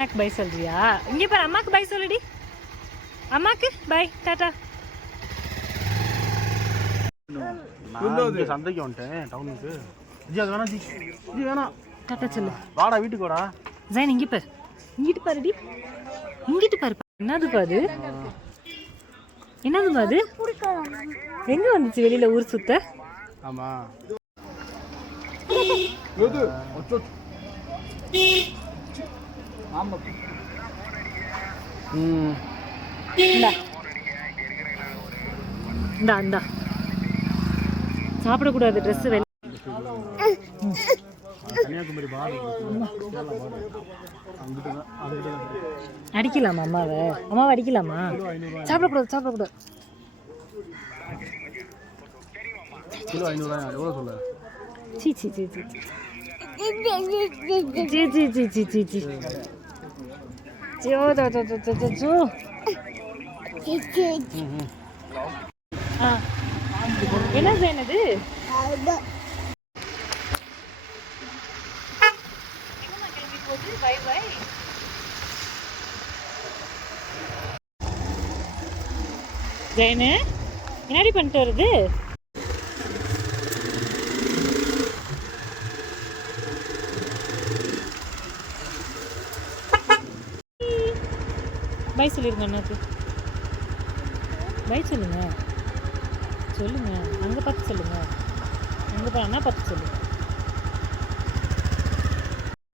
அம்மாக்கு பை சொல்றியா? இங்கே பாரு, அம்மாக்கு பை சொல்லுடி. அம்மாக்கு பை, டாடா. சந்தைக்கு வந்துட்டேன் டவுனுக்கு. ஜி அது வேணாம், ஜி வேணாம். டாடா சொல்லு. வாடா வீட்டுக்கு வாடா. ஜெயின் இங்கே பாரு, இங்கிட்டு பாருடி, இங்கிட்டு பாரு. என்னது பாது? என்னது பாது? எங்க வந்துச்சு வெளியில ஊர் சுத்த? ஆமா. இந்தா சாப்பிடக்கூடாது. ட்ரெஸ் வெளி கன்னியாகுமரி அடிக்கலாமா அம்மாவை? அம்மாவை அடிக்கலாமா? சாப்பிடக்கூடாது. கிலோ 500 எவ்வளோ சொல்ல? சி என்ன செய்யனது? ஜெயனு என்னடி பண்ணிட்டு வருது? பை சொல்லிருங்க அண்ணாக்கு. பை சொல்லுங்க. அங்கே பார்த்து சொல்லுங்க. அங்கே போனா பார்த்து சொல்லுங்க.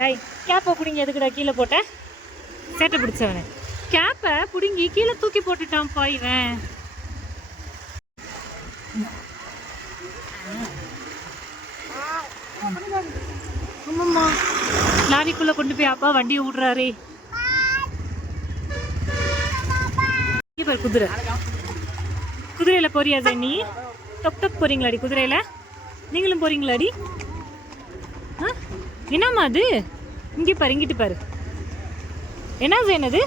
ஐய், கேப்பை பிடிங்கி எதுக்குடா கீழே போட்ட? சேட்டை பிடிச்சவனே, கேப்பை பிடுங்கி கீழே தூக்கி போட்டுட்டான்ப்பா இவன். ஆமாம்மா, லாரிக்குள்ளே கொண்டு போய் அப்பா வண்டியை விடுறாரே. குதிரையில போறியா ஜெனி? டொக் போறீங்களாடி குதிரையில? நீங்களும் போறீங்களாடி? என்னம்மா அது? இங்கே பாரு, இங்கிட்டு பாரு. என்ன ஜெயனது?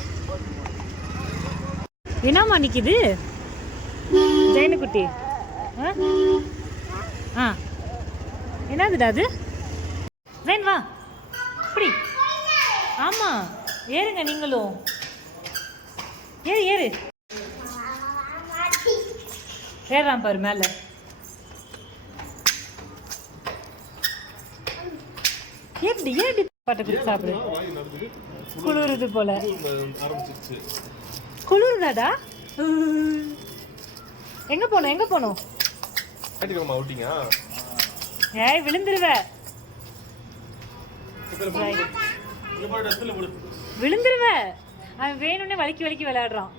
என்னம்மா நிக்குது ஜெயனு குட்டி? என்னதுடா அது? ஜெயன் வா, அப்படி. ஆமா, ஏறுங்க நீங்களும். ஏறு ஏறான் பாரு மேல. ஏடி பாட்டை குடிச்சு சாப்பிடு. குளிருது போல. குளிருதாடா? எங்க போனோம்? ஏய், விழுந்துருவ. அவன் வேணும்னே வலிக்கி விளையாடுறான்.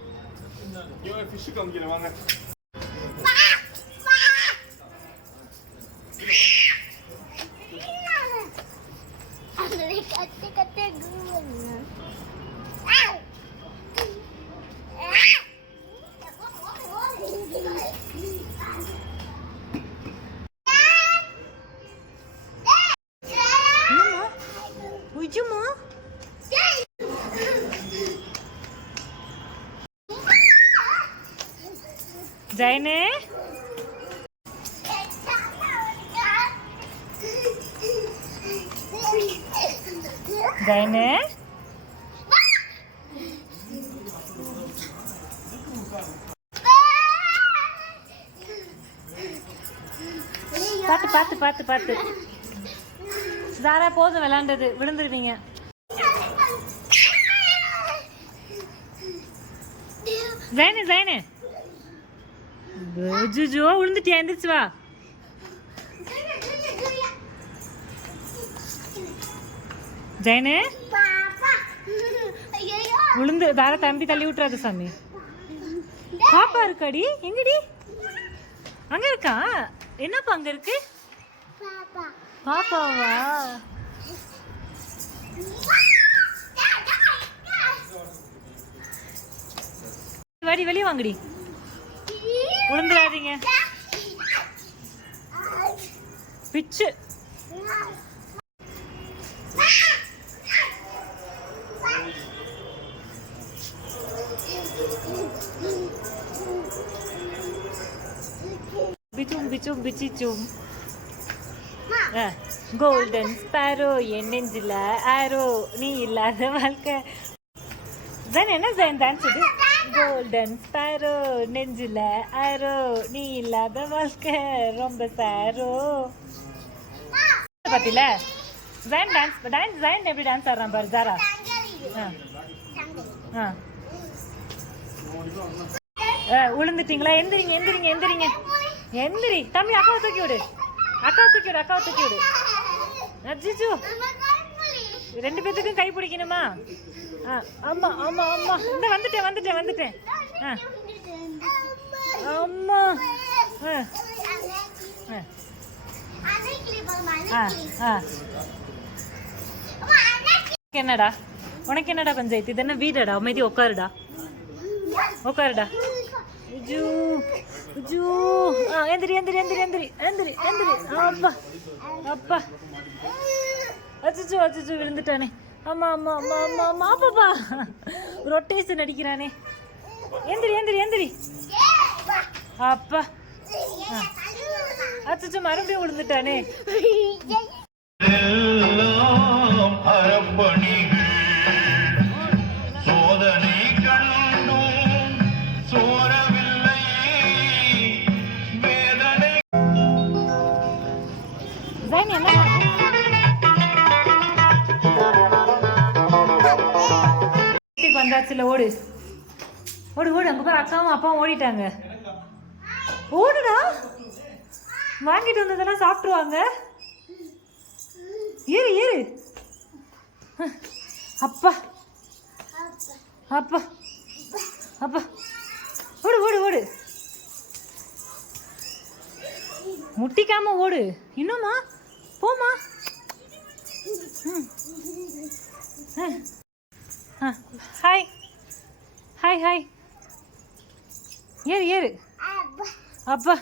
ஜெயனே, ஜெயனே, பார்த்து. சாரா போதும் விளையாண்டது, விழுந்துருவீங்க. ஜெயனு ஜூஜோ விழுந்துட்டியா? எந்திரிச்சு வா. ஜெயனு விழுந்து தார தம்பி தள்ளி விட்டுறாது சாமி. பாப்பா இருக்காடி? எங்கடி? அங்க இருக்கா? என்னப்பா அங்க இருக்கு? பாப்பாவா? வாடி, வெளியே வாங்கடி. விழுந்துடாதீங்க. பிச்சு. பிச்சும் கோல்டன் ஸ்பாரோ, என் நெஞ்சில ஆரோ, நீ இல்லாத வாழ்க்கை. ஜென் என்ன ஜென் டான்ஸ் இது? கோல்டன் ஸ்பேரோ நெஞ்சில ஆரோ நீ இல்லாத வாழ்க்கை ரொம்ப சாரோ. பாத்தில ஜென் டான்ஸ் ஜென் எப்படி டான்ஸ் ஆடுறான் பாரு ஜாரா. உளுந்துட்டீங்களா? எந்திரிங்க எந்திரிங்க எந்திரிங்க எந்திரி தம்பி. அக்காவை தூக்கி விடு, அக்காவை தூக்கி விடு, அக்காவை தூக்கி விடு. அஜிஜு 2 பேத்துக்கும் கை பிடிக்கணுமா? ஆமா ஆமா ஆமா. இந்த வந்துட்டேன் வந்துட்டேன் வந்துட்டேன். அம்மா என்னடா உனக்கு என்னடா பஞ்சாயத்து? இது என்ன வீடடா? அமைதி உட்காருடா உட்காருடா. ஜூ ஜூ எந்திரி எந்திரி எந்திரி எந்திரி எந்திரி எந்திரி. அப்பா அப்பா அச்சோ அச்சோ விழுந்துட்டானே. ஆமா ஆமா ஆமா ஆமா ஆமா பாப்பா ரொட்டேஷன் அடிக்கிறானே. எந்திரி எந்திரி எந்திரி. அப்பா அச்சோ மறுபடியும் விழுந்துட்டானே. வந்தாச்சுல ஓடு ஓடு ஓடு. அங்கே பாரு அக்காவும் அப்பாவும் ஓடிட்டாங்க. ஓடுடா, வாங்கிட்டு வந்ததெல்லாம் சாப்பிட்டுருவாங்க. ஏறு ஏறு. அப்பா அப்பா அப்பா ஓடு ஓடு ஓடு. முட்டிக்காம ஓடு. இன்னுமா போமா. Hi hi hi. ஏறு ஏறு. அப்பா